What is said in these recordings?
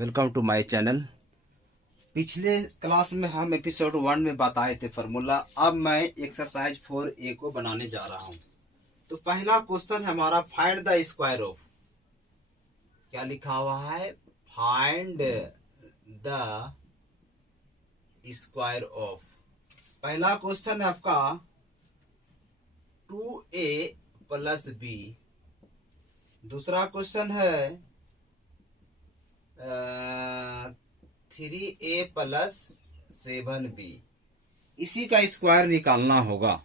Welcome to my channel. पिछले class में हम एपिसोड 1 में बताए थे फार्मूला। अब मैं एक्सरसाइज 4A को बनाने जा रहा हूं। तो पहला क्वेश्चन हमारा फाइंड द स्क्वायर ऑफ, क्या लिखा हुआ है? Find the square of. पहला क्वेश्चन है आपका 2A प्लस बी। दूसरा क्वेश्चन है 3A प्लस 7B। इसी का स्क्वायर निकालना होगा।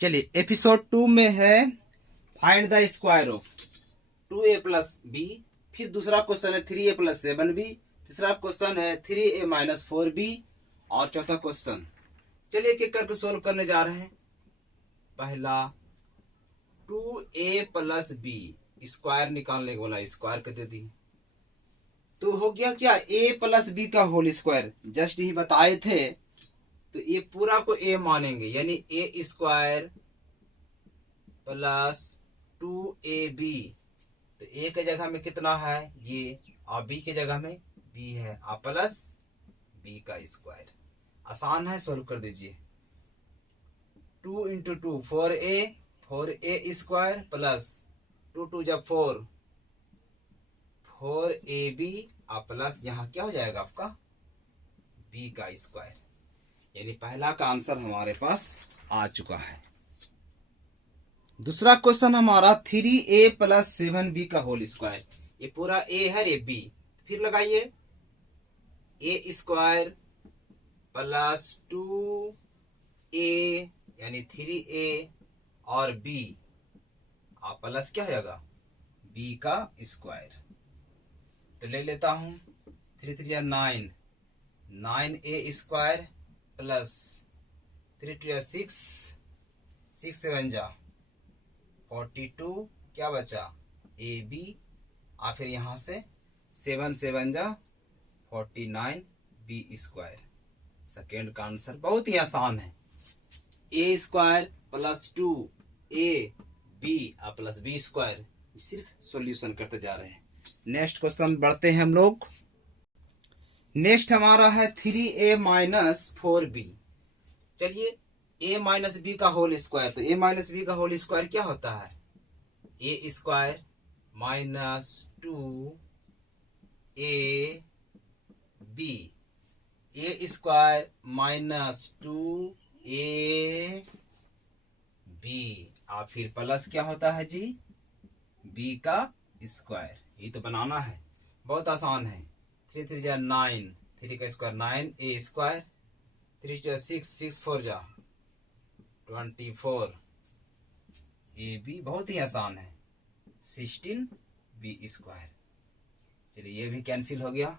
चलिए, एपिसोड 2 में है find the square of 2A plus b. फिर दूसरा क्वेश्चन है 3A प्लस 7B। तीसरा क्वेश्चन है 3A माइनस 4B। और चौथा क्वेश्चन, चलिए एक एक करके सोल्व करने जा रहे हैं। पहला 2A प्लस बी, स्क्वायर निकालने को बोला, स्क्वायर कर दे दी। तो हो गया क्या? A प्लस बी का होल स्क्वायर, जस्ट ही बताए थे। तो ये पूरा को A मानेंगे, यानी A स्क्वायर प्लस 2AB। तो A के जगह में कितना है ये, और B के जगह में B है, और प्लस B का स्क्वायर। आसान है, सोल्व कर दीजिए। 2 into 2 4A, 4A square plus 2 2 जब 4, 4AB और प्लस यहाँ क्या हो जाएगा आपका B का स्क्वायर। यानी पहला का आंसर हमारे पास आ चुका है। दूसरा क्वेश्चन हमारा 3A प्लस 7B का होल स्क्वायर। ये पूरा A है, ये B। फिर लगाइए A स्क्वायर प्लस 2A यानी 3A और B और प्लस क्या हो जाएगा B का स्क्वायर। तो ले लेता हूं 3 3 9, 9A स्क्वायर प्लस 3 2 6, 6 7 जा 42, क्या बचा AB, और फिर यहां से 7 7 जा 49 B स्क्वायर। सेकेंड का आंसर बहुत ही आसान है। A स्क्वायर प्लस 2AB और प्लस B स्क्वायर। सिर्फ सॉल्यूशन करते जा रहे हैं। नेक्स्ट क्वेश्चन बढ़ते हैं हम लोग। नेक्स्ट हमारा है 3A माइनस 4B। चलिए, A माइनस बी का होल स्क्वायर। तो A माइनस बी का होल स्क्वायर क्या होता है? A square minus 2AB, A square minus 2AB, और फिर प्लस क्या होता है जी B का स्क्वायर। ये तो बनाना है, बहुत आसान है। 3 3 जा 9, 3 का स्क्वायर 9A स्क्वायर, 3 2 6, 6 4 जा 24 AB, बहुत ही आसान है। 16B square. चलिए, ये भी कैंसिल हो गया।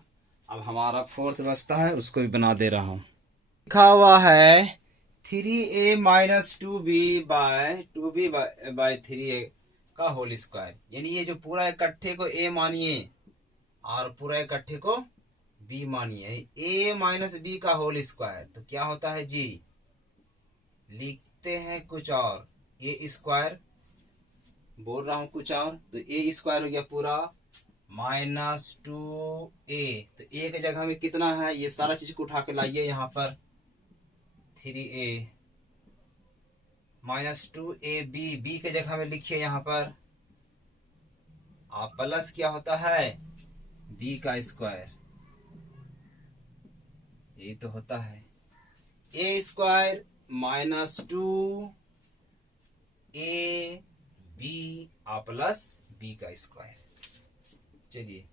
अब हमारा फोर्थ बचता है, उसको भी बना दे रहा हूं। लिखा हुआ है 3A minus 2B bye 2B bye 3A का होल स्क्वायर। यानी ये जो पूरा इकट्ठे को A मानिए और पूरा इकट्ठे को B मानिए। A माइनस B का होल स्क्वायर तो क्या होता है जी, लिखते हैं कुछ और। A स्क्वायर बोल रहा हूं कुछ और, तो A स्क्वायर हो गया पूरा माइनस 2A। तो A के जगह में कितना है, ये सारा चीज को उठा के लाइए यहाँ पर। 3A माइनस 2AB, B के जगह में लिखिए यहाँ पर। आप प्लस क्या होता है B का स्क्वायर, यही तो होता है। A स्क्वायर माइनस 2AB और प्लस B का स्क्वायर। चलिए,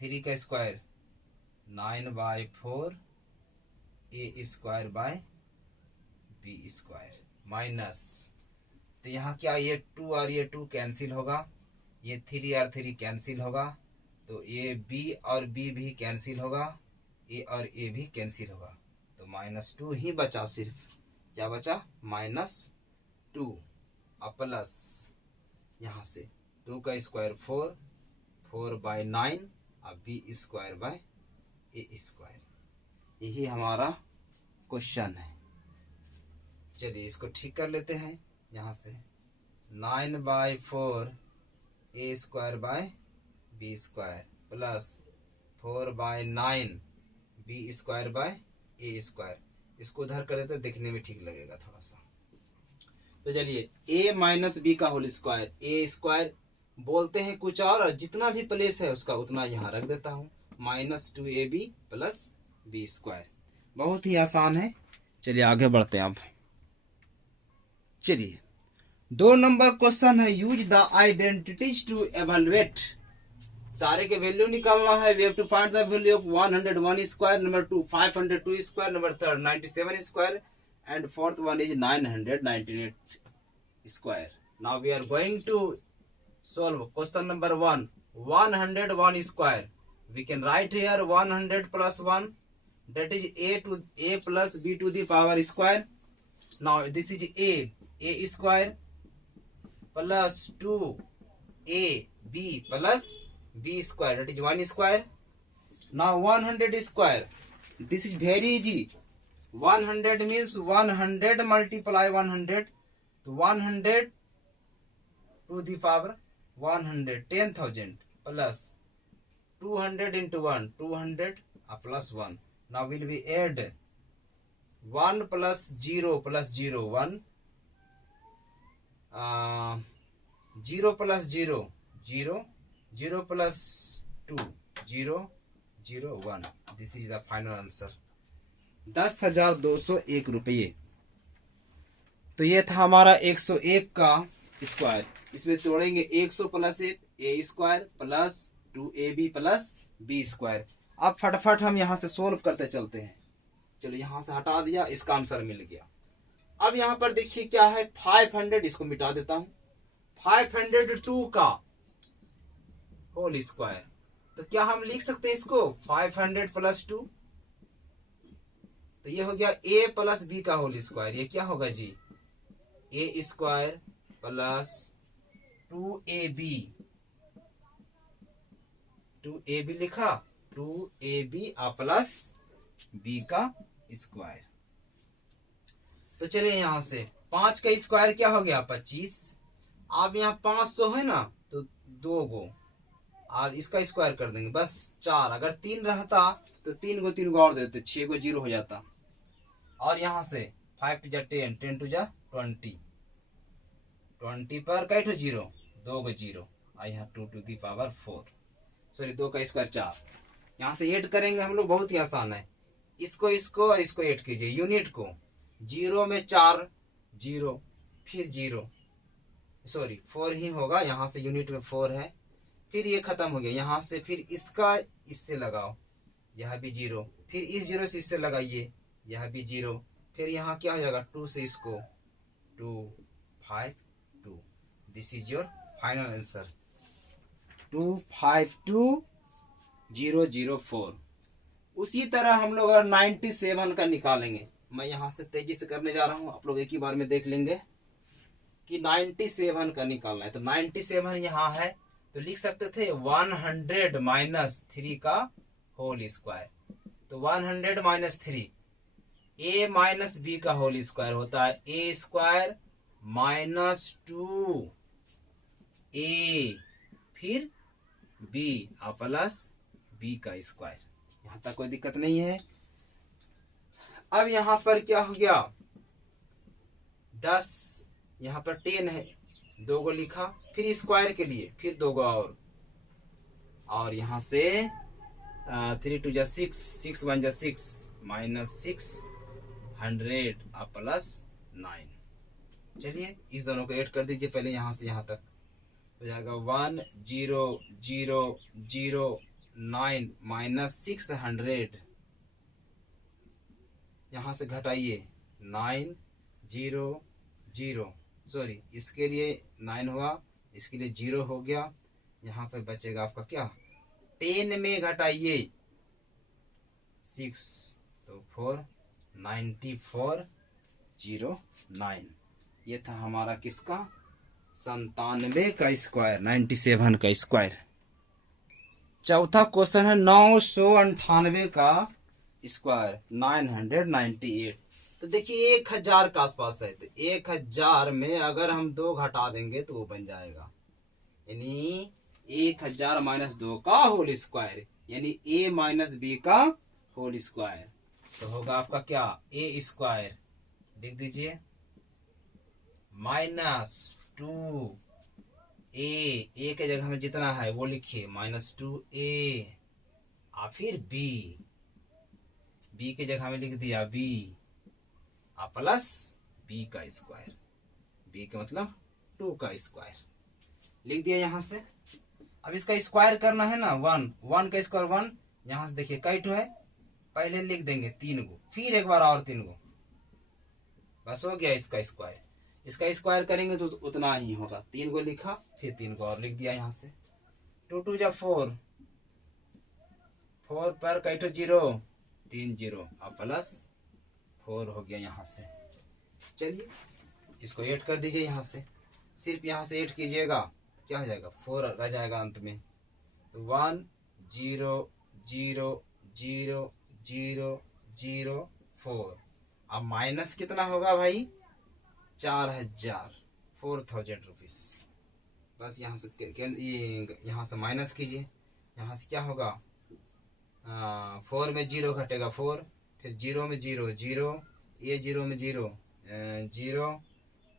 3 का square 9/4 A square by B square minus, तो यहाँ क्या, ये 2 और ये 2 कैंसिल होगा, ये 3 और 3 कैंसिल होगा, तो ये B और B भी कैंसिल होगा, A और A भी कैंसिल होगा, तो -2 ही बचा। सिर्फ क्या बचा, -2 और प्लस यहाँ से 2 का स्क्वायर 4, 4/9 और B square by A square. यही हमारा क्वेश्चन है। चलिए, इसको ठीक कर लेते हैं। यहाँ से 9/4 A square by B square plus 4/9 b square by a square. इसको उधर कर देते, देखने में ठीक लगेगा थोड़ा सा। तो चलिए a माइनस बी का होल स्क्वायर, ए स्क्वायर बोलते हैं कुछ और जितना भी प्लेस है उसका उतना यहाँ रख देता हूँ, -2ab प्लस बी स्क्वायर। बहुत ही आसान है। चलिए आगे बढ़ते हैं अब। चलिए 2 नंबर क्वेश्चन है, use the identities to evaluate. सारे के वैल्यू निकालना है। We have to find the value of 101 square, number 2 502 square, number 3 97 square and fourth one is 998 square. Now we are going to solve question number 1, 101 square. We can write here 100 plus 1, that is a plus b to the power square. Now this is a square plus 2ab plus b square, that is 1 square. Now 100 square, this is very easy. 100 means 100 multiply 100, तो 100 to the power 100 10,000 plus 200 into 1 200 plus 1. Now will be add 1 plus 0 plus 0 1, 0 plus 0 0, 0 plus 2 0 0 1. This is the final answer, 10,201 रुपये। तो ये था हमारा 101 का square. इसमें तोड़ेंगे 100 plus 1 A square plus 2ab plus B square. अब फटाफट हम यहाँ से सोल्व करते चलते हैं। चलो यहाँ से हटा दिया, इसका आंसर मिल गया। अब यहाँ पर देखिए क्या है, 500, इसको मिटा देता हूँ। 502 का होल स्क्वायर, तो क्या हम लिख सकते हैं इसको 500 प्लस 2, तो ये हो गया a प्लस बी का होल स्क्वायर। ये क्या होगा जी, ए स्क्वायर प्लस 2ab, 2ab लिखा, 2ab प्लस बी का स्क्वायर। तो चलिए यहाँ से 5 का स्क्वायर क्या हो गया 25। अब यहाँ 500 है ना, तो 2 गो और इसका स्क्वायर कर देंगे, बस 4। अगर 3 रहता तो 3 गो और देते, 6 गो 0 हो जाता। और यहाँ से 5 टू जा 10, 10 टू जा 20, 20 पर कई ठो 0, 2 गो 0, और यहाँ 2 टू दी पावर 4, सॉरी 2 का स्क्वायर 4। यहाँ से ऐड करेंगे हम लोग, बहुत ही आसान है। इसको और इसको ऐड कीजिए, यूनिट को 0 में 4 0, फिर 0, सॉरी 4 ही होगा, यहाँ से यूनिट में 4 है, फिर ये खत्म हो गया। यहाँ से फिर इसका इससे लगाओ, यह भी 0, फिर इस 0 से इससे लगाइए, यह भी 0, फिर यहाँ क्या हो जाएगा 2 से इसको 2 5 2। This is your final answer 252004। उसी तरह हम लोग अगर 97 का निकालेंगे, मैं यहाँ से तेजी से करने जा रहा हूँ, आप लोग एक ही बार में देख लेंगे कि 97 का निकालना है। तो 97 यहाँ है, तो लिख सकते थे 100 माइनस 3 का होल स्क्वायर। तो 100 माइनस 3, ए माइनस बी का होल स्क्वायर होता है ए स्क्वायर माइनस 2 ए, फिर बी प्लस बी का स्क्वायर। यहां तक कोई दिक्कत नहीं है। अब यहां पर क्या हो गया 10, यहां पर 10 है, 2 गो लिखा, फिर स्क्वायर के लिए फिर 2 गो और यहां से 3 टू जा 6, 6 1 जा 6, माइनस 600 प्लस 9। चलिए इस दोनों को ऐड कर दीजिए पहले, यहां से यहां तक हो जाएगा 1009 माइनस 600, यहां से घटाइए 900, सॉरी इसके लिए 9 हुआ, इसके लिए 0 हो गया। यहाँ पे बचेगा आपका क्या, 10 में घटाइए 6, तो 4 9409। ये था हमारा किसका 97 का स्क्वायर, 97 का स्क्वायर। चौथा क्वेश्चन है 998 का स्क्वायर, 998। तो देखिए 1000 के आसपास है, तो 1000 में अगर हम 2 घटा देंगे तो वो बन जाएगा, यानी 1000 माइनस 2 का होल स्क्वायर। यानी a माइनस बी का होल स्क्वायर। तो होगा आपका क्या, ए स्क्वायर लिख दीजिए माइनस 2a के जगह में जितना है वो लिखिए -2a, और फिर b के जगह में लिख दिया b, और प्लस b का स्क्वायर, b का मतलब 2 का स्क्वायर लिख दिया यहाँ से। अब इसका स्क्वायर करना है ना, 1 का स्क्वायर 1, यहाँ से देखिए कई टू है, पहले लिख देंगे 3 गो, फिर एक बार और 3 गो, बस हो गया इसका स्क्वायर। इसका स्क्वायर करेंगे तो उतना ही होगा, 3 गो लिखा, फिर 3 गो और लिख दिया यहाँ से। 2 2 जा 4, 4 पर कई टू 0, 3 0 और प्लस 4 हो गया यहाँ से। चलिए इसको ऐड कर दीजिए यहाँ से, सिर्फ यहाँ से ऐड कीजिएगा, क्या हो जाएगा 4 रह जाएगा अंत में। तो 1 0 0 0 0 0 4, अब माइनस कितना होगा भाई, 4000 रुपीज। बस यहाँ से यहाँ से माइनस कीजिए, यहाँ से क्या होगा, 4 में 0 घटेगा 4, फिर 0 में 0 0, ये 0 में 0 0,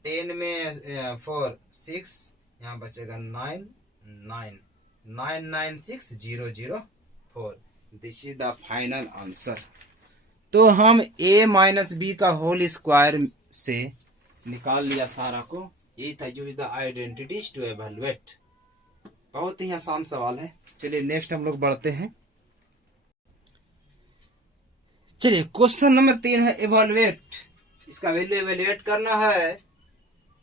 10 में 4 6, यहाँ बचेगा 9 9 9 9 6 0 0 4। This is the final answer. तो हम a माइनस बी का होल स्क्वायर से निकाल लिया सारा को। यही था use the identities to evaluate. बहुत ही आसान सवाल है। चलिए नेक्स्ट हम लोग बढ़ते हैं। चलिए क्वेश्चन नंबर 3 है एवेलुएट। इसका वैल्यू एवेलुएट करना है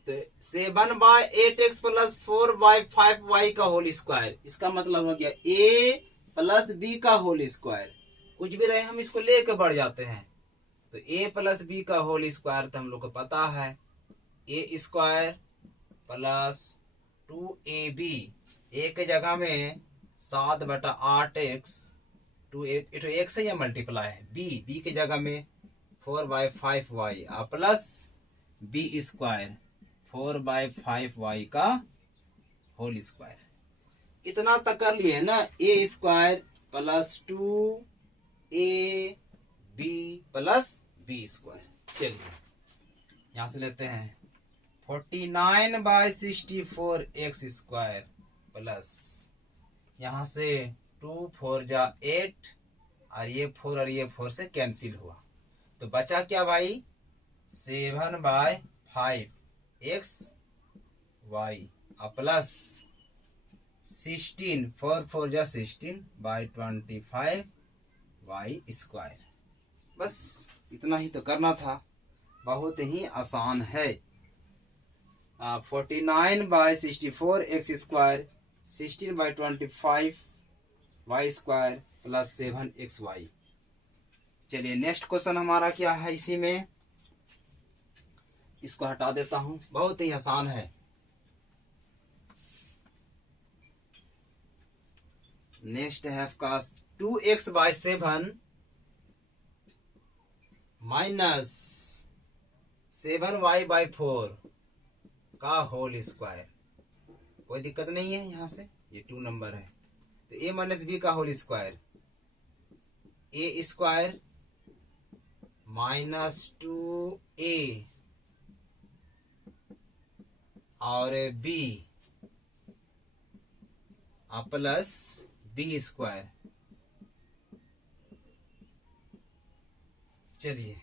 तो 7/8x + 4/5y का होल स्क्वायर। इसका मतलब हो गया a + b का होल स्क्वायर। कुछ भी रहे हम इसको लेके बढ़ जाते हैं। तो a + b का होल स्क्वायर तो हम लोग को पता है, a square plus 2ab, a के जगह में 7/8x, 2 है या मल्टीप्लाई है, b के जगह में 4/5y plus b square 4/5y का होल स्क्वायर। इतना तक कर लिए ना, a square plus 2ab plus b square. चलिए यहां से लेते हैं 49/64x स्क्वायर प्लस यहां से 2 4 जा 8 और ये 4 से कैंसिल हुआ तो बचा क्या भाई, 7/5x y प्लस 16 4 4 जा 16/25 y स्क्वायर। बस इतना ही तो करना था, बहुत ही आसान है। 49/64x square 16/25 y square plus 7xy। चलिए नेक्स्ट क्वेश्चन हमारा क्या है, इसी में इसको हटा देता हूं, बहुत ही आसान है। नेक्स्ट है आपका 2x/7 माइनस 7y/4 का होल स्क्वायर। कोई दिक्कत नहीं है, यहां से ये 2 नंबर है तो a माइनस बी का whole square, a square minus 2a और b प्लस b स्क्वायर। चलिए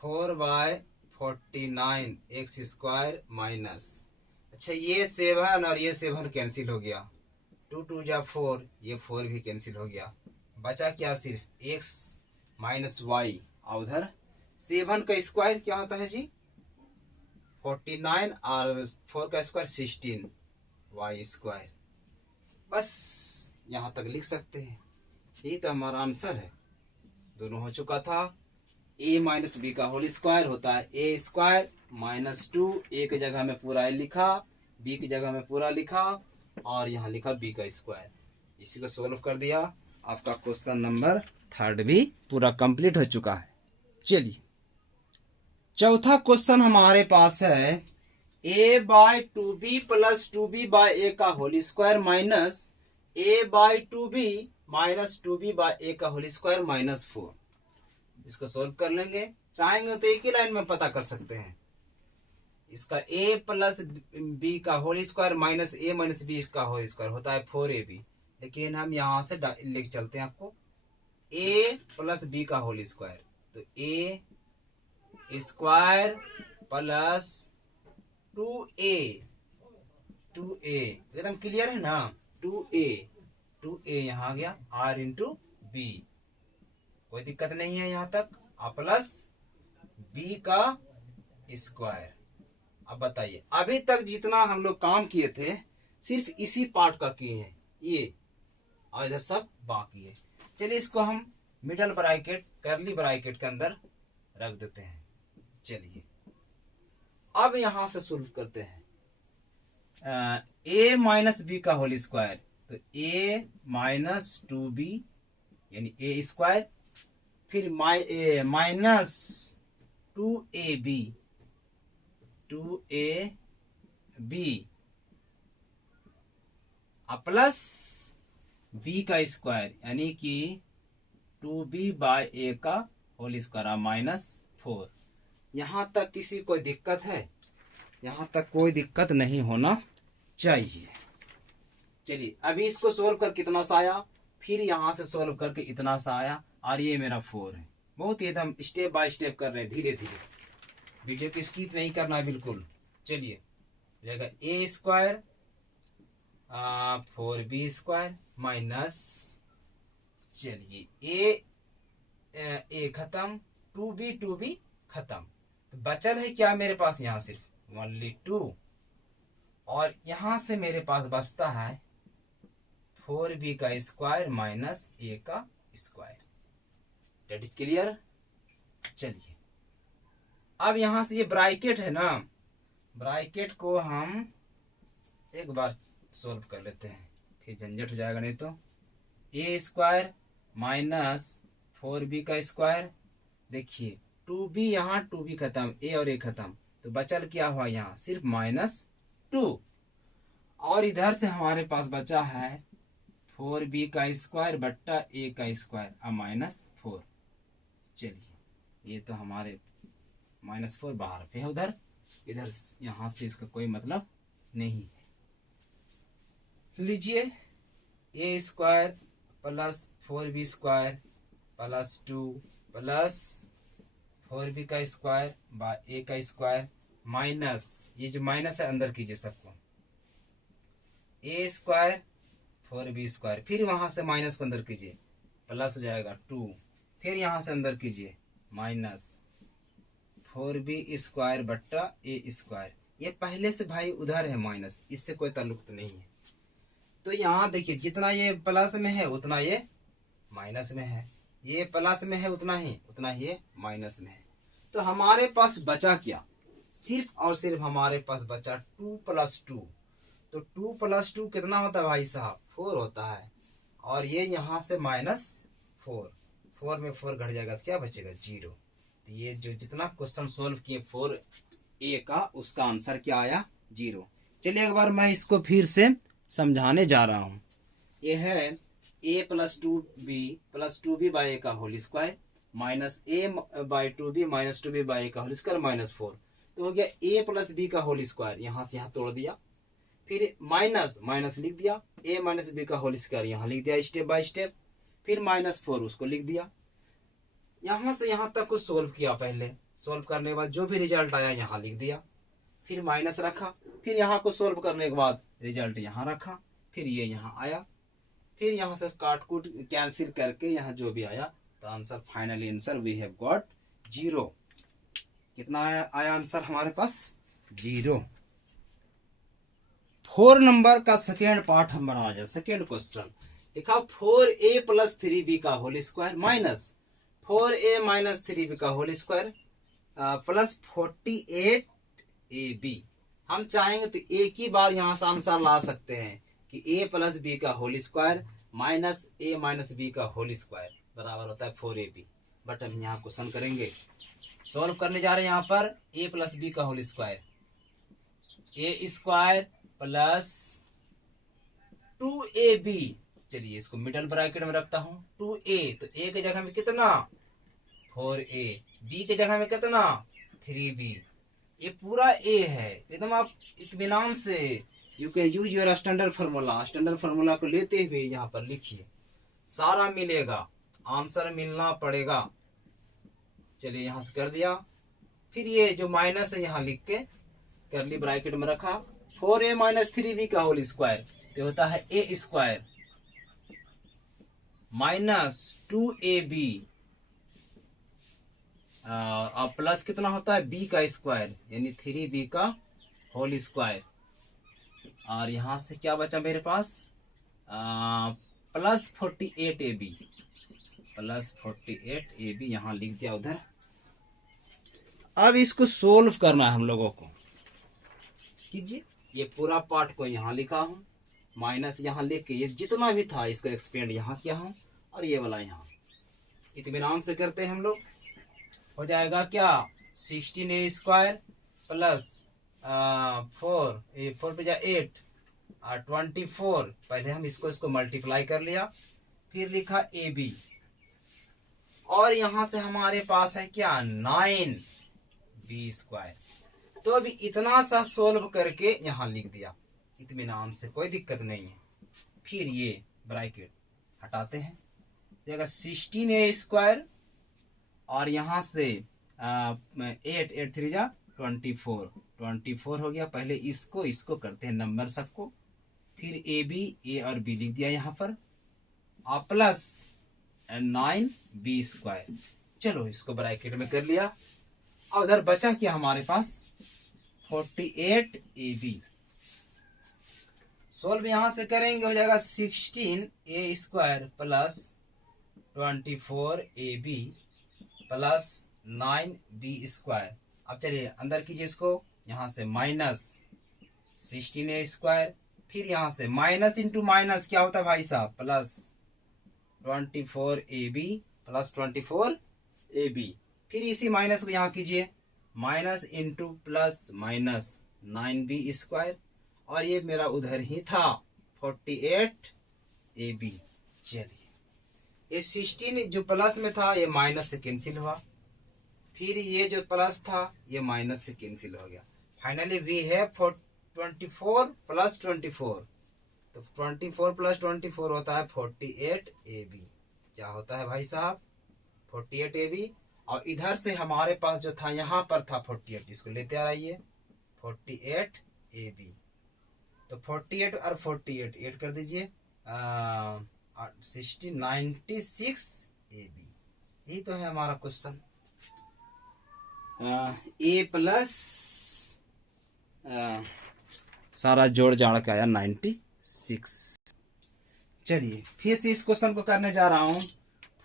4/49x स्क्वायर माइनस, अच्छा ये 7 और ये 7 कैंसिल हो गया, 2 2 जा 4, ये 4 भी कैंसिल हो गया, बचा क्या सिर्फ x माइनस वाई, और उधर 7 का स्क्वायर क्या होता है जी 49 और 4 का स्क्वायर 16 y स्क्वायर। बस यहाँ तक लिख सकते हैं, यही तो हमारा आंसर है। दोनों हो चुका था। a माइनस बी का होल स्क्वायर होता है a स्क्वायर माइनस 2, a की जगह में पूरा a लिखा, b की जगह में पूरा लिखा और यहाँ लिखा b का स्क्वायर। इसी को सोल्व कर दिया, आपका क्वेश्चन नंबर 3 भी पूरा कंप्लीट हो चुका है। चलिए चौथा क्वेश्चन हमारे पास है a/2b + 2b/a का whole square minus A by two B minus two B by A का होल स्क्वायर माइनस 4। इसको सोल्व कर लेंगे, चाहेंगे तो एक ही लाइन में पता कर सकते हैं। इसका a प्लस बी का होल स्क्वायर माइनस ए माइनस बी का होल स्क्वायर होता है 4ab, लेकिन हम यहाँ से लिख चलते हैं आपको a प्लस बी का होल स्क्वायर, तो a स्क्वायर प्लस 2a एकदम क्लियर है ना, 2a यहाँ आ गया r इंटू बी, कोई दिक्कत नहीं है यहाँ तक, प्लस b का स्क्वायर। अब बताइए, अभी तक जितना हम लोग काम किए थे सिर्फ इसी पार्ट का किए हैं ये, और इधर सब बाकी है। चलिए इसको हम मिडल ब्रैकेट कर्ली ब्रैकेट के अंदर रख देते हैं। चलिए अब यहां से सोल्व करते हैं। a माइनस बी का होल स्क्वायर, तो a माइनस 2b यानी a स्क्वायर, फिर माइनस 2ab प्लस b का स्क्वायर यानी कि 2b बाय a का होल स्क्वायर माइनस 4। यहां तक किसी कोई दिक्कत है? यहां तक कोई दिक्कत नहीं होना चाहिए। चलिए अभी इसको सोल्व कर कितना सा आया, फिर यहां से सोल्व करके इतना सा आया, और ये मेरा 4 है। बहुत ही एकदम स्टेप बाय स्टेप कर रहे हैं, धीरे धीरे, वीडियो की स्किप नहीं करना है बिल्कुल। चलिए रहेगा ए स्क्वायर 4b स्क्वायर माइनस, चलिए ए खत्म, 2b खत्म, तो बचल है क्या मेरे पास यहाँ सिर्फ ओनली 2, और यहां से मेरे पास बचता है 4b का स्क्वायर माइनस a का स्क्वायर। That is clear. चलिए अब यहां से ये ब्रैकेट है ना, ब्रैकेट को हम एक बार सोल्व कर लेते हैं, फिर झंझट हो जाएगा नहीं तो। ए स्क्वायर माइनस 4b का स्क्वायर, देखिए 2b यहाँ 2b खत्म, a और a खत्म, तो बचल क्या हुआ यहाँ सिर्फ माइनस 2, और इधर से हमारे पास बचा है 4b का स्क्वायर बट्टा a का स्क्वायर अब माइनस 4। चलिए ये तो हमारे माइनस 4 बाहर पे है, उधर इधर यहां से इसका कोई मतलब नहीं है। लीजिए a square plus 4b square plus 2 plus 4b का स्क्वायर बाय a का स्क्वायर माइनस, ये जो माइनस है अंदर कीजिए सबको, a स्क्वायर 4b स्क्वायर, फिर वहां से माइनस को अंदर कीजिए, प्लस हो जाएगा 2, फिर यहां से अंदर कीजिए माइनस 4b स्क्वायर बट्टा a स्क्वायर। ये पहले से भाई उधर है माइनस, इससे कोई ताल्लुक तो नहीं है। तो यहाँ देखिए जितना ये प्लस में है उतना ये माइनस में है, ये प्लस में है उतना ही ये माइनस में है। तो हमारे पास बचा क्या, सिर्फ और सिर्फ हमारे पास बचा 2 प्लस 2। तो 2 प्लस 2 कितना होता है भाई साहब, 4 होता है, और ये यहाँ से माइनस 4 में 4 घट जाएगा, क्या बचेगा 0। तो ये जो जितना क्वेश्चन सोल्व किए 4a का, उसका आंसर क्या आया 0। चलिए एक बार मैं इसको फिर से समझाने जा रहा हूं। ये है a plus 2b by A का whole square minus a by 2b minus 2b by A का होल स्क्वायर माइनस 4, तो हो गया a प्लस b का होल स्क्वायर, यहां से यहां तोड़ दिया, फिर माइनस लिख दिया, a माइनस b का होल स्क्वायर यहां लिख दिया स्टेप बाय स्टेप, फिर माइनस 4 उसको लिख दिया, यहां से यहां तक को सोल्व किया। पहले सोल्व करने के बाद जो भी रिजल्ट आया यहां लिख दिया, फिर माइनस रखा, फिर यहाँ को सोल्व करने के बाद रिजल्ट यहाँ रखा, फिर ये यहाँ आया, फिर यहाँ से काट कूट कैंसिल करके यहाँ जो भी आया, तो answer finally answer we have got 0। कितना आया आंसर हमारे पास 0। 4 नंबर का सेकेंड पार्ट हम बना जाए। सेकेंड क्वेश्चन लिखा 4a प्लस 3b का whole square minus 4a minus 3b का होल स्क्वायर प्लस 48ab। हम चाहेंगे तो एक ही बार यहां से आंसर ला सकते हैं कि a प्लस बी का whole square minus a minus b का होल स्क्वायर बराबर होता है 4ab। बट हम यहाँ क्वेश्चन करेंगे, सॉल्व करने जा रहे हैं यहाँ पर a प्लस बी का whole square, a square plus 2ab चलिए इसको मिडल ब्रैकेट में रखता हूँ। 2a, तो a की जगह में कितना 4a, b की जगह में कितना 3b, ये पूरा a है। एकदम आप इत्मीनान से you can use your standard formula, standard formula को लेते हुए यहाँ पर लिखिए, सारा मिलेगा, आंसर मिलना पड़ेगा। चलिए यहाँ से कर दिया। फिर ये जो माइनस है यहाँ लिख के करली ब्रैकेट में रखा, 4a माइनस 3b का होल स्क्वायर, तो होता है a स्क्वायर माइनस 2ab और प्लस कितना होता है b का स्क्वायर यानी 3b का होल स्क्वायर। और यहां से क्या बचा मेरे पास प्लस 48ab, प्लस 48ab यहाँ लिख दिया उधर। अब इसको सोल्व करना है हम लोगों को। कीजिए, ये पूरा पार्ट को यहाँ लिखा हूँ, माइनस यहाँ लिख के ये जितना भी था इसको एक्सपेंड यहाँ किया हूँ, और ये वाला यहाँ इत्मीनान से करते हैं हम लोग। हो जाएगा क्या 16a स्क्वायर प्लस 4 पे जा 8 और 24, पहले हम इसको मल्टीप्लाई कर लिया, फिर लिखा ab, और यहां से हमारे पास है क्या 9b स्क्वायर। तो अभी इतना सा सोल्व करके यहाँ लिख दिया इत्मीनान से, कोई दिक्कत नहीं है। फिर ये ब्रैकेट हटाते हैं, जाएगा 16a स्क्वायर और यहाँ से 8 3 जा 24 हो गया। पहले इसको करते हैं नंबर सबको, फिर a और b लिख दिया यहाँ पर, और प्लस 9b स्क्वायर। चलो इसको ब्रैकेट में कर लिया। और उधर बचा क्या हमारे पास 48ab। सोल्व यहां से करेंगे, हो जाएगा 16a square plus 24ab plus 9b square. अब चलिए अंदर कीजिए इसको, यहां से माइनस 16a स्क्वायर, फिर यहां से माइनस इंटू माइनस क्या होता है भाई साहब प्लस 24ab प्लस 24ab, फिर इसी माइनस को यहाँ कीजिए, minus into plus minus 9b square, और ये मेरा उधर ही था 48ab। चलिए ये 16 जो प्लस में था ये माइनस से कैंसिल हुआ, फिर ये जो प्लस था ये माइनस से कैंसिल हो गया। फाइनली वी हैव 24 प्लस 24, तो 24 प्लस 24 होता है 48ab। क्या होता है भाई साहब 48ab। और इधर से हमारे पास जो था यहाँ पर था 48, इसको लेते आ रही है 48ab। तो 48 और 48 ऐड कर दीजिए 96ab। यही तो है हमारा क्वेश्चन। a प्लस सारा जोड़ जाड़ के आया 96। चलिए फिर से इस क्वेश्चन को करने जा रहा हूं।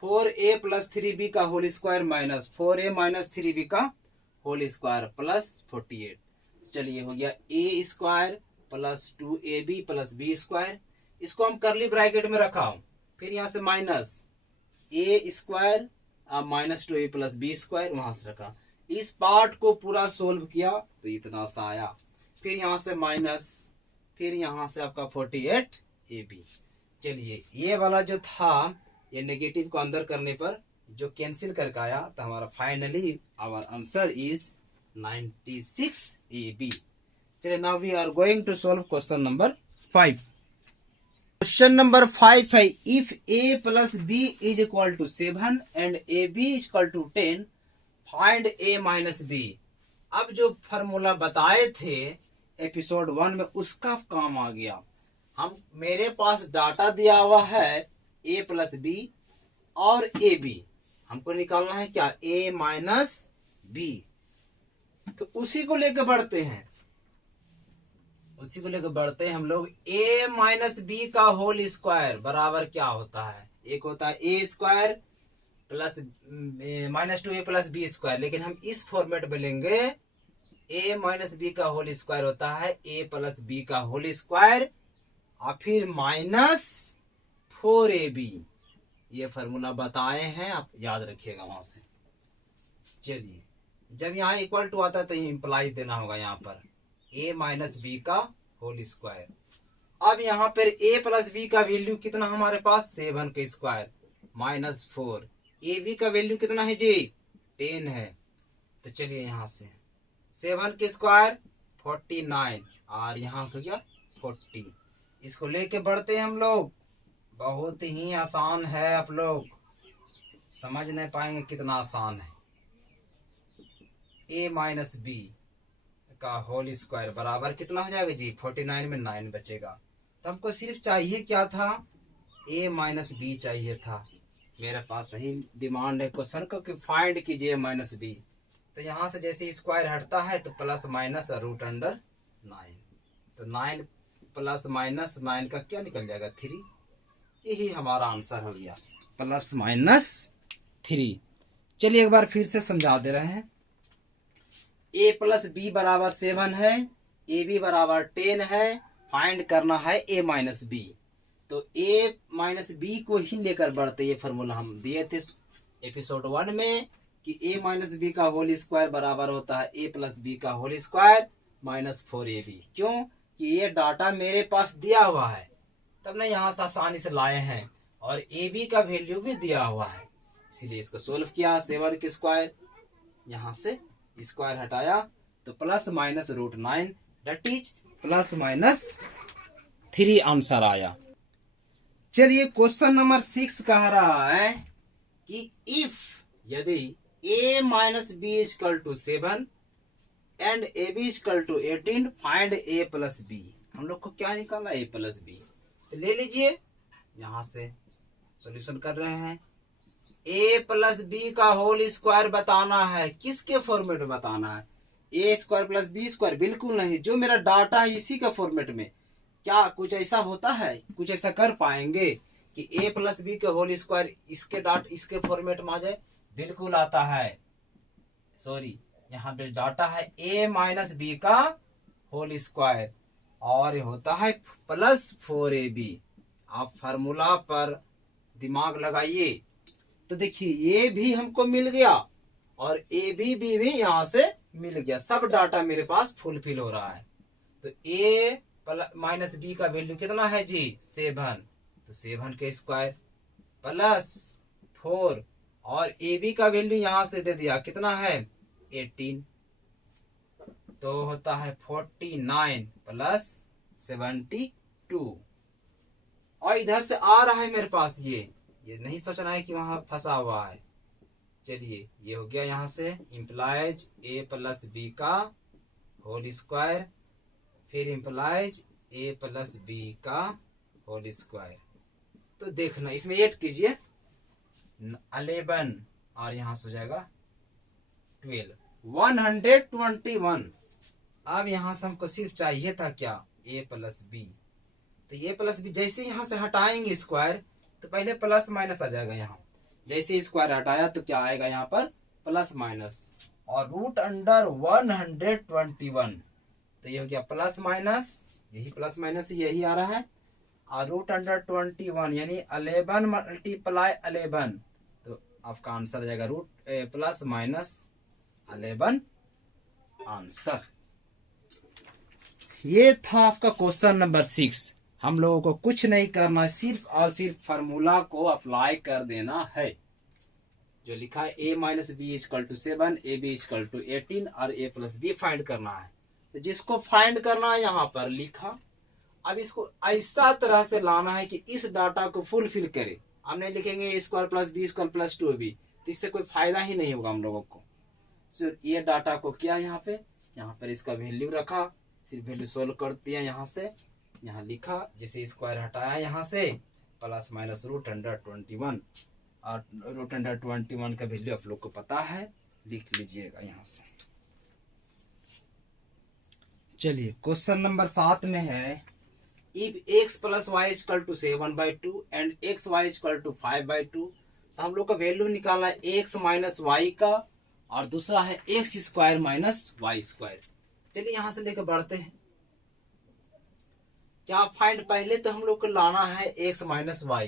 4a प्लस 3b का whole square minus 4a minus 3b का होल स्क्वायर प्लस 48। चलिए हो गया a square plus 2ab plus b square. इसको हम करली ब्रैकेट में रखा हूं, फिर यहां से minus a square minus 2a plus b square वहां से रखा। इस पार्ट को पूरा सोल्व किया तो इतना सा आया, फिर यहां से माइनस, फिर यहां से आपका 48ab। चलिए ये वाला जो था ये नेगेटिव को अंदर करने पर जो कैंसिल करके आया, तो हमारा finally our answer is 96ab। चलिए now we are going to solve question number 5। Question number 5 है, if a plus b is equal to 7 and ab is equal to 10 find a minus b। अब जो formula बताए थे episode 1 में उसका काम आ गया। हम मेरे पास डाटा दिया हुआ है a प्लस b और ab, हमको निकालना है क्या a माइनस b। तो उसी को लेकर बढ़ते हैं, उसी को लेकर बढ़ते हैं हम लोग। a माइनस बी का होल स्क्वायर बराबर क्या होता है, एक होता है a square plus minus 2a plus B square, लेकिन हम इस फॉर्मेट में लेंगे a माइनस बी का होल स्क्वायर होता है a प्लस बी का होल स्क्वायर और फिर माइनस 4ab। ये फॉर्मूला बताए हैं, आप याद रखिएगा वहां से। चलिए जब यहाँ इक्वल टू आता है तो इंप्लाई देना होगा यहाँ पर a माइनस बी का होल स्क्वायर। अब यहाँ पर a प्लस बी का वैल्यू कितना हमारे पास 7 का स्क्वायर माइनस 4, ए बी का वैल्यू कितना है जी 10 है। तो चलिए यहाँ से 7 के स्क्वायर 49 और यहाँ का क्या 40, इसको लेके बढ़ते हैं हम लोग। बहुत ही आसान है, आप लोग समझ नहीं पाएंगे कितना आसान है। a माइनस बी का होल स्क्वायर बराबर कितना हो जाएगा जी 49 में 9 बचेगा। तो हमको सिर्फ चाहिए क्या था a माइनस बी चाहिए था। मेरे पास सही डिमांड है क्वेश्चन को कि फाइंड कीजिए माइनस बी। तो यहाँ से जैसे स्क्वायर हटता है तो प्लस माइनस रूट अंडर 9, तो 9 प्लस माइनस 9 का क्या निकल जाएगा 3। यही हमारा आंसर हो गया प्लस माइनस 3। चलिए एक बार फिर से समझा दे रहे हैं। a प्लस बी बराबर 7 है, ए बी बराबर 10 है, फाइंड करना है a माइनस बी। तो a माइनस बी को ही लेकर बढ़ते, ये फॉर्मूला हम दिए थे एपिसोड 1 में कि a माइनस बी का होल स्क्वायर बराबर होता है a प्लस बी का होल स्क्वायर माइनस 4ab। क्यों कि ये डाटा मेरे पास दिया हुआ है, तब ना यहाँ से आसानी से लाए हैं, और ए बी का वैल्यू भी दिया हुआ है, इसीलिए इसको सोल्व किया। 7 के स्क्वायर यहाँ से स्क्वायर हटाया तो plus minus root 9 that is plus minus 3 answer आया। चलिए क्वेश्चन नंबर 6 कह रहा है कि इफ यदि a minus b equal to 7 and a b equal to 18 find a plus b. हम लोग को क्या निकालना a प्लस बी, तो ले लीजिए यहां से सॉल्यूशन कर रहे हैं। a प्लस बी का होल स्क्वायर बताना है, किसके फॉर्मेट में बताना है a square plus B square, बिल्कुल नहीं, जो मेरा डाटा है इसी का फॉर्मेट में। क्या कुछ ऐसा होता है, कुछ ऐसा कर पाएंगे कि a प्लस बी के होल स्क्वायर इसके फॉर्मेट में आ जाए, बिल्कुल आता है। सॉरी यहाँ पे डाटा है a माइनस बी का होल स्क्वायर और होता है प्लस 4ab। आप फार्मूला पर दिमाग लगाइए तो देखिए ये भी हमको मिल गया और ए बी भी यहाँ से मिल गया, सब डाटा मेरे पास फुलफिल हो रहा है। तो a माइनस बी का वैल्यू कितना है जी 7, तो 7 के स्क्वायर प्लस 4 और ए बी का वैल्यू यहाँ से दे दिया कितना है 18, तो होता है 49 प्लस 72। और इधर से आ रहा है मेरे पास ये नहीं सोचना है कि वहां फंसा हुआ है। चलिए ये हो गया यहाँ से इम्प्लाइज a प्लस बी का होल स्क्वायर, फिर इम्प्लाइज a प्लस बी का होल स्क्वायर। तो देखना इसमें ऐड कीजिए 11 और यहाँ से हो जाएगा 12 121। अब यहाँ से हमको सिर्फ चाहिए था क्या a प्लस बी। तो a प्लस बी जैसे यहाँ से हटाएंगे स्क्वायर तो पहले प्लस माइनस आ जाएगा, यहाँ जैसे स्क्वायर हटाया तो क्या आएगा यहाँ पर प्लस माइनस और रूट अंडर 121। तो ये हो गया प्लस माइनस, यही प्लस माइनस यही आ रहा है, और रूट अंडर 21 यानी 11 मल्टीप्लाई 11, तो आपका आंसर आ जाएगा रूट प्लस माइनस 11 आंसर। ये था आपका क्वेश्चन नंबर 6। हम लोगों को कुछ नहीं करना, सिर्फ और सिर्फ फार्मूला को अप्लाई कर देना है। जो लिखा है a minus b equal to 7, a b equal to 18 और a प्लस बी फाइंड करना है। तो जिसको फाइंड करना है यहाँ पर लिखा, अब इसको ऐसा तरह से लाना है कि इस डाटा को फुलफिल करे। हम नहीं लिखेंगे a square plus B square plus 2ab, तो इससे कोई फायदा ही नहीं होगा हम लोगों को। ये डाटा को किया यहाँ पर इसका वैल्यू रखा, सिर्फ वैल्यू सोल्व कर दिया, यहाँ से यहाँ लिखा, जैसे स्क्वायर हटाया यहाँ से प्लस माइनस रूट अंडर 21 और रूट अंडर 21 का वैल्यू आप लोग को पता है, लिख लीजिएगा यहाँ से। चलिए क्वेश्चन नंबर 7 में है if x plus y equal to 7/2 and x y equal to 5/2। तो हम लोग का वैल्यू निकालना है x माइनस वाई का और दूसरा है x square minus y square. चलिए यहाँ से लेकर बढ़ते हैं। क्या फाइंड, पहले तो हम लोग को लाना है एक्स माइनस वाई,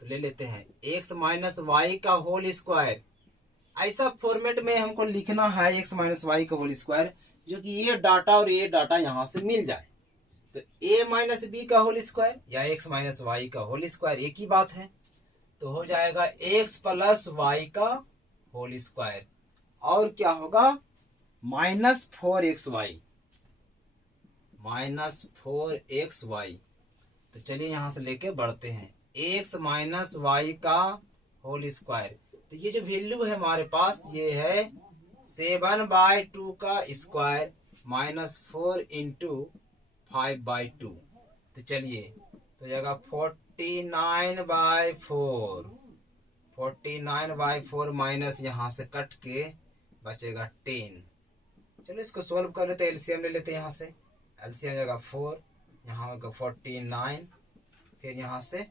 तो ले लेते हैं एक्स माइनस वाई का होल स्क्वायर। ऐसा फॉर्मेट में हमको लिखना है एक्स माइनस वाई का होल स्क्वायर जो कि ये डाटा और ये डाटा यहाँ से मिल जाए। तो a माइनस बी का होल स्क्वायर या x माइनस वाई का होल स्क्वायर एक ही बात है। तो हो जाएगा x प्लस वाई का होल स्क्वायर और क्या होगा -4xy -4xy। तो चलिए यहां से लेके बढ़ते हैं x माइनस वाई का होल स्क्वायर। तो ये जो वैल्यू है हमारे पास ये है 7/2 का स्क्वायर -4 इंटू 5/2। तो चलिए तो जाएगा 49/4 49/4 माइनस यहाँ से कट के बचेगा 10। चलो इसको सोल्व कर लेते हैं, एलसीएम ले लेते हैं। यहाँ से एलसीएम जाएगा 4, यहाँ होगा 49, फिर यहाँ से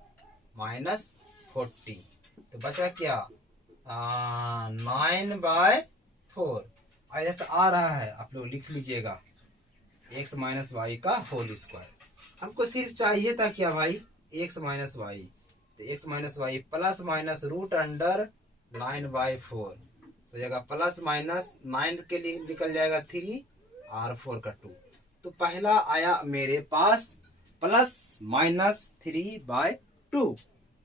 -40। तो बचा क्या 9/4। ऐसा आ रहा है, आप लोग लिख लीजिएगा x माइनस वाई का होल स्क्वायर। हमको सिर्फ चाहिए था क्या भाई x माइनस वाई। तो x minus y plus minus root under 9/4 तो जाएगा प्लस माइनस 9 के लिए निकल जाएगा 3 और 4 का 2। तो पहला आया मेरे पास +-3/2।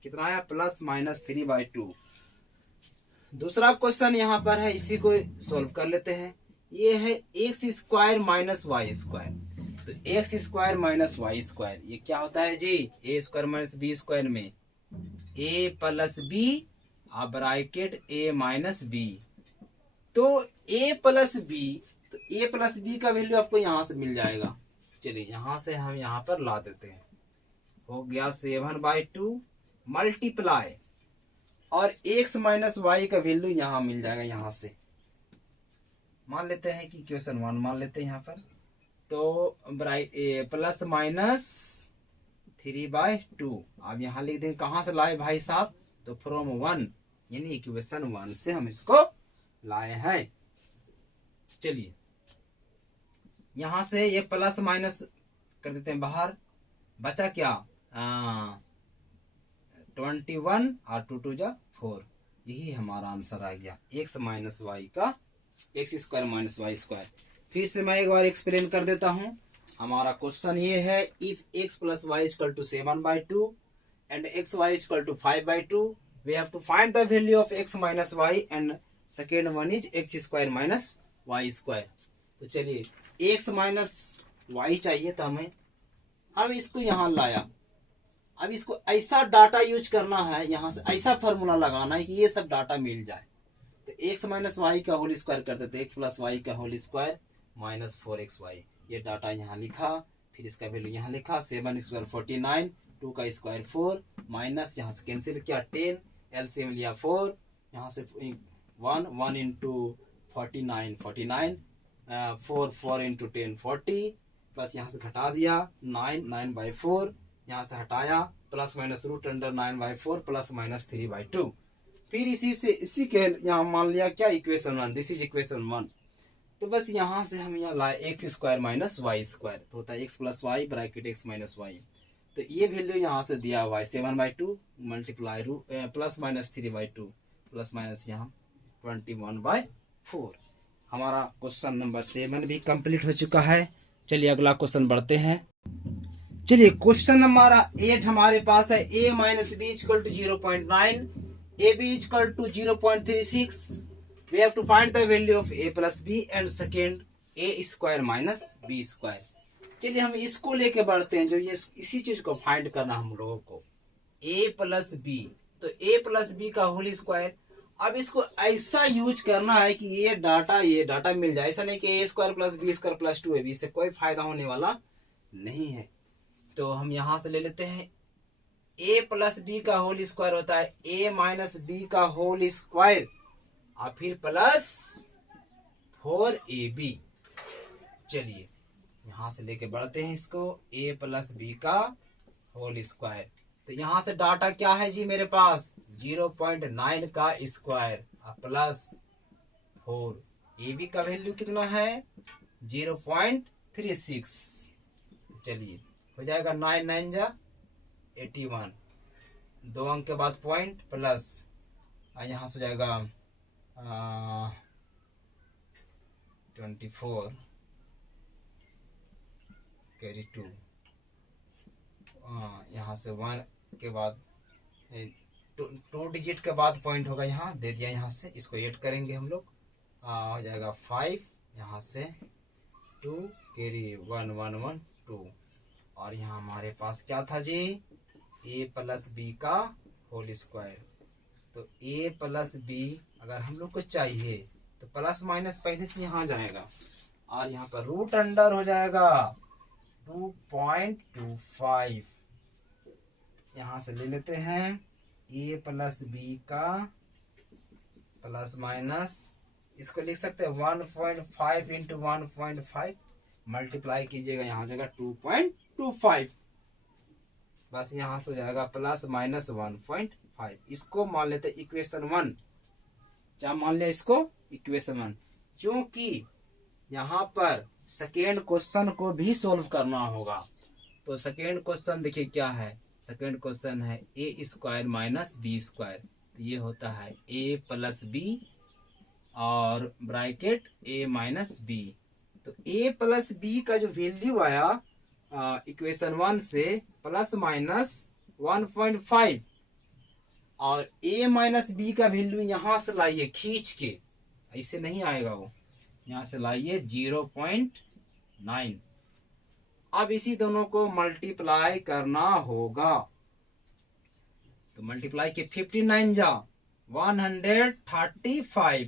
कितना आया +-3/2। दूसरा क्वेश्चन यहाँ पर है, इसी को सॉल्व कर लेते हैं। ये है x square minus y square. तो x square minus y square ये क्या होता है जी, a square minus B square में a प्लस बी और ब्रैकेट a माइनस बी। तो a प्लस बी, तो a प्लस बी का वैल्यू आपको यहाँ से मिल जाएगा। चलिए यहाँ से हम यहाँ पर ला देते हैं। हो गया 7/2 मल्टीप्लाई और x माइनस वाई का वैल्यू यहाँ मिल जाएगा। यहाँ से मान लेते हैं कि क्वेश्चन 1 मान लेते हैं यहाँ पर। तो प्लस माइनस 3/2 आप यहाँ लिख देंगे। कहाँ से लाए भाई साहब, तो फ्रॉम 1 यानी इक्वेशन 1 से हम इसको लाए हैं। चलिए यहां से ये प्लस माइनस कर देते हैं बाहर, बचा क्या 21 और 2 2 4। यही हमारा आंसर आ गया x माइनस वाई का x square minus y square. फिर से मैं एक बार एक्सप्लेन कर देता हूं। हमारा क्वेश्चन ये है, if x plus y equal to 7/2 and x y equal to 5/2 we have to find the value of x minus y and second one is x square minus y square. तो चलिए x minus Y चाहिए था हमें, हम इसको यहाँ लाया। अब इसको ऐसा डाटा यूज करना है, यहाँ से ऐसा फॉर्मूला लगाना है कि ये सब डाटा मिल जाए। तो x माइनस वाई का होल स्क्वायर करते थे, x प्लस वाई का होल स्क्वायर -4xy। ये डाटा यहाँ लिखा, फिर इसका वैल्यू यहाँ लिखा 7 स्क्वायर 49, 2 का स्क्वायर 4 माइनस यहाँ से कैंसिल किया 10, एलसीएम लिया 4, यहाँ से 1 इंटू 49 49, 4 इंटू 10 40, प्लस यहाँ से घटा दिया 9/4, यहाँ से हटाया plus minus root under 9/4 plus minus 3/2। फिर इसी के यहाँ मान लिया क्या इक्वेशन 1, दिस इज इक्वेशन 1। तो बस यहाँ से हम यहाँ लाए x square minus y square, तो होता है x plus y bracket x minus y. तो ये वैल्यू यहाँ से दिया हुआ है 7/2 multiply plus minus 3/2 plus minus यहाँ 21/4। हमारा क्वेश्चन नंबर 7 भी कंप्लीट हो चुका है। चलिए अगला क्वेश्चन बढ़ते हैं। चलिए क्वेश्चन नंबर 8 हमारे पास है, a minus b equal to 0.9, A b equal to 0.36। We have to find the value of a plus b and second a square minus B square. चलिए हम इसको लेके बढ़ते हैं, जो ये इसी चीज को फाइंड करना हम लोगों को, a प्लस बी। तो a प्लस बी का होल स्क्वायर। अब इसको ऐसा यूज करना है कि ये डाटा मिल जाए। ऐसा नहीं कि a square plus B square plus 2ab, इससे कोई फायदा होने वाला नहीं है। तो हम यहां से ले लेते हैं, a प्लस बी का होल स्क्वायर होता है a माइनस बी का होल स्क्वायर और फिर प्लस 4ab। चलिए यहां से लेके बढ़ते हैं इसको, a प्लस बी का होल स्क्वायर। तो यहां से डाटा क्या है जी मेरे पास 0.9 का स्क्वायर प्लस 4, ab का वैल्यू कितना है 0.36। चलिए हो जाएगा 9 9 जा 81, 2 अंक के बाद पॉइंट प्लस यहाँ से हो जाएगा 24 कैरी 2 यहाँ से 1 के बाद 2 डिजिट के बाद पॉइंट होगा, यहाँ दे दिया, यहाँ से इसको ऐड करेंगे हम लोग, हो जाएगा 5, यहाँ से 2 कैरी 1 1 1 2, और यहाँ हमारे पास क्या था जी, a प्लस बी का होल स्क्वायर। तो a प्लस बी अगर हम लोग को चाहिए तो प्लस माइनस पहले से यहाँ जाएगा, और यहाँ पर रूट अंडर हो जाएगा 2.25, यहाँ से ले लेते हैं a प्लस बी का प्लस माइनस, इसको लिख सकते हैं 1.5 इंटू 1.5 मल्टीप्लाई कीजिएगा, यहाँ हो जाएगा 2.25, बस यहाँ से हो जाएगा प्लस माइनस 1.5। इसको मान लेते इक्वेशन 1, क्या मान लिया इसको, इक्वेशन 1, क्योंकि यहाँ पर सेकेंड क्वेश्चन को भी सोल्व करना होगा। तो सेकेंड क्वेश्चन देखिए क्या है, सेकेंड क्वेश्चन है a square minus B square, तो ये होता है ए प्लस बी और ब्रैकेट ए माइनस बी। तो ए प्लस बी का जो वैल्यू आया इक्वेशन 1 से प्लस माइनस 1.5, और ए माइनस बी का वैल्यू यहाँ से लाइए खींच के, ऐसे नहीं आएगा वो, यहाँ से लाइए 0.9। अब इसी दोनों को मल्टीप्लाई करना होगा, तो मल्टीप्लाई के 59 जा 135,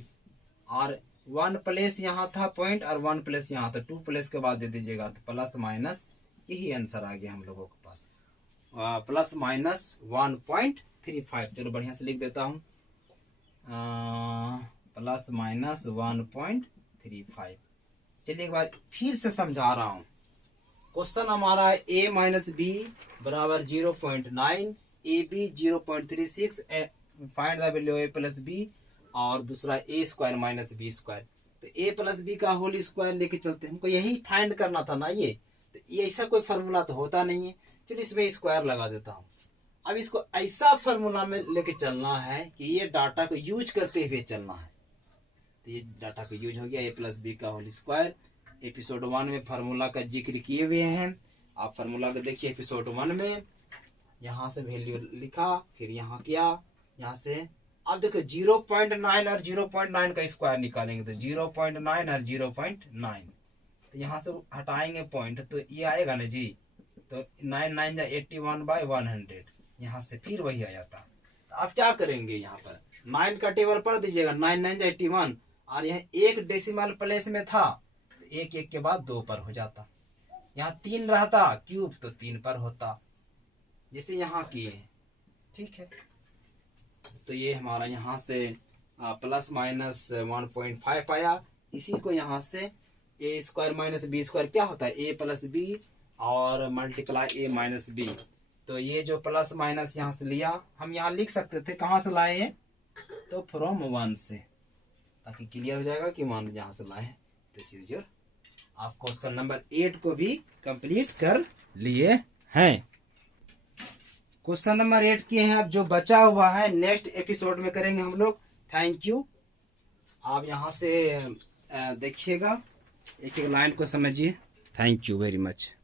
और 1 प्लेस यहाँ था पॉइंट और 1 प्लेस यहाँ था, 2 प्लेस के बाद दे दीजिएगा, तो प्लस माइनस यही आंसर आ गया हम लोगों के पास, प्लस माइनस 1.35। चलो बढ़िया से लिख देता हूँ, प्लस माइनस 1.35। चलिए एक बार फिर से समझा रहा हूँ, क्वेश्चन हमारा है a माइनस बी बराबर 0.9, ए B 0.36, find the value a plus B, और दूसरा a square minus B square. तो a प्लस बी का होल स्क्वायर लेके चलते हैं, हमको यही फाइंड करना था ना, ये तो ये ऐसा कोई फार्मूला तो होता नहीं है, चलिए इसमें स्क्वायर लगा देता हूँ। अब इसको ऐसा फार्मूला में लेके चलना है कि ये डाटा को यूज करते हुए चलना है, तो ये डाटा को यूज हो गया a प्लस बी का होल स्क्वायर। एपिसोड 1 में फार्मूला का जिक्र किए हुए हैं, आप फार्मूला को देखिए एपिसोड 1 में, यहाँ से वैल्यू लिखा, फिर यहाँ किया, यहाँ से अब देखो 0.9 और 0.9 का स्क्वायर निकालेंगे, तो 0.9 और 0.9, तो यहाँ से हटाएंगे पॉइंट, तो ये आएगा ना जी, तो 9 9 जा 81/100, यहाँ से फिर वही आ जाता। तो आप क्या करेंगे, यहाँ पर 9 का टेबल पढ़ दीजिएगा, 9 9 जा 81, और यहाँ एक डेसिमल प्लेस में था, तो एक एक के बाद 2 पर हो जाता, यहाँ 3 रहता क्यूब तो 3 पर होता, जैसे यहाँ किए हैं, ठीक है। तो ये हमारा यहाँ से प्लस माइनस 1.5 आया, इसी को यहाँ से ए स्क्वायर माइनस बी स्क्वायर क्या होता है, ए प्लस बी और मल्टीप्लाई ए माइनस बी। तो ये जो प्लस माइनस यहाँ से लिया, हम यहाँ लिख सकते थे, कहाँ से लाए हैं, तो फ्रॉम 1 से, ताकि क्लियर हो जाएगा कि मान यहाँ से लाए हैं। दिस इज योर, आप क्वेश्चन नंबर 8 को भी कंप्लीट कर लिए हैं। क्वेश्चन नंबर 8 किए हैं, अब जो बचा हुआ है नेक्स्ट एपिसोड में करेंगे हम लोग। Thank you. आप यहाँ से देखिएगा, एक एक लाइन को समझिए। Thank you very much.